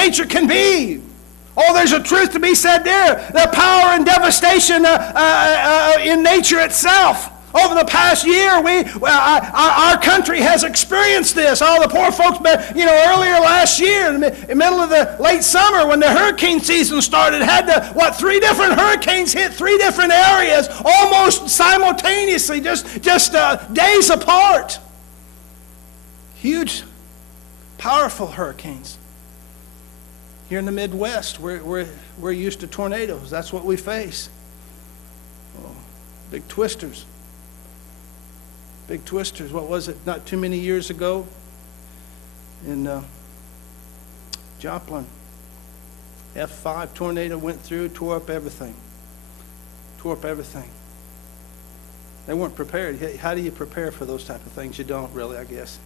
nature can be. Oh, there's a truth to be said there. The power and devastation in nature itself. Over the past year, our country has experienced this. All the poor folks, earlier last year, in the middle of the late summer, when the hurricane season started, had 3 different hurricanes hit 3 different areas almost simultaneously, just days apart. Huge, powerful hurricanes. Here in the Midwest, we're used to tornadoes. That's what we face. Oh, big twisters. Big twisters. What was it? Not too many years ago in Joplin. F5 tornado went through, tore up everything. They weren't prepared. How do you prepare for those type of things? You don't really, I guess.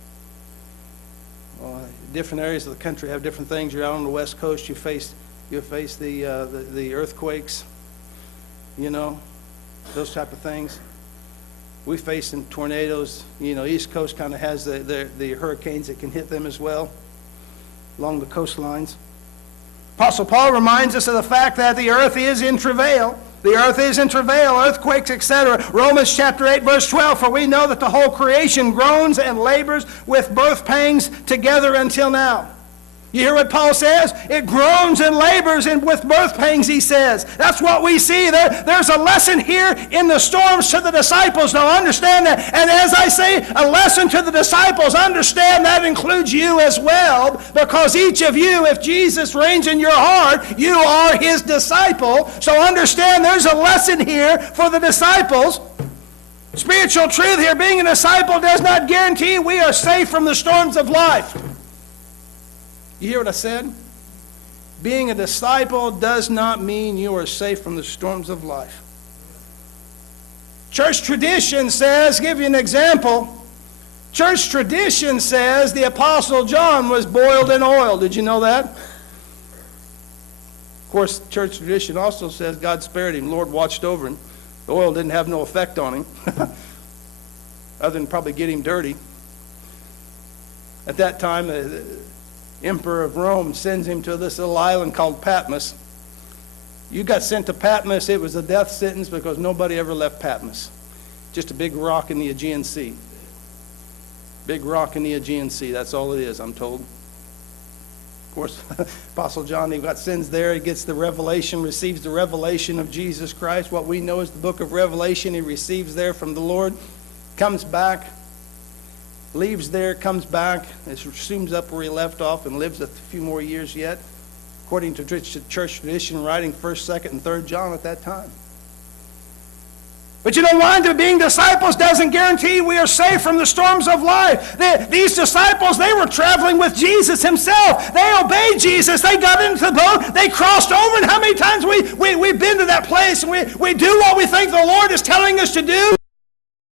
Well, different areas of the country have different things. You're out on the West Coast, you face the earthquakes, those type of things. We face in tornadoes. East Coast kind of has the hurricanes that can hit them as well along the coastlines. Apostle Paul reminds us of the fact that the earth is in travail. The earth is in travail, earthquakes, etc. Romans chapter 8, verse 12, for we know that the whole creation groans and labors with birth pangs together until now. You hear what Paul says? It groans and labors and with birth pangs, he says. That's what we see. There's a lesson here in the storms to the disciples. Now understand that. And as I say, a lesson to the disciples, understand that includes you as well. Because each of you, if Jesus reigns in your heart, you are his disciple. So understand there's a lesson here for the disciples. Spiritual truth here, being a disciple does not guarantee we are safe from the storms of life. You hear what I said? Being a disciple does not mean you are safe from the storms of life. Church tradition says, give you an example. Church tradition says the Apostle John was boiled in oil. Did you know that? Of course, church tradition also says God spared him. The Lord watched over him. The oil didn't have no effect on him, other than probably get him dirty. At that time, the Emperor of Rome sends him to this little island called Patmos. You got sent to Patmos, it was a death sentence because nobody ever left Patmos. Just a big rock in the Aegean Sea. Big rock in the Aegean Sea, that's all it is, I'm told. Of course, Apostle John, he got sins there, he gets the revelation, receives the revelation of Jesus Christ. What we know is the book of Revelation, he receives there from the Lord, comes back, leaves there, comes back, assumes up where he left off and lives a few more years yet, according to church tradition, writing 1st, 2nd, and 3rd John at that time. But you know why? Being disciples doesn't guarantee we are safe from the storms of life. These disciples, they were traveling with Jesus himself. They obeyed Jesus. They got into the boat. They crossed over. And how many times we've been to that place and we do what we think the Lord is telling us to do.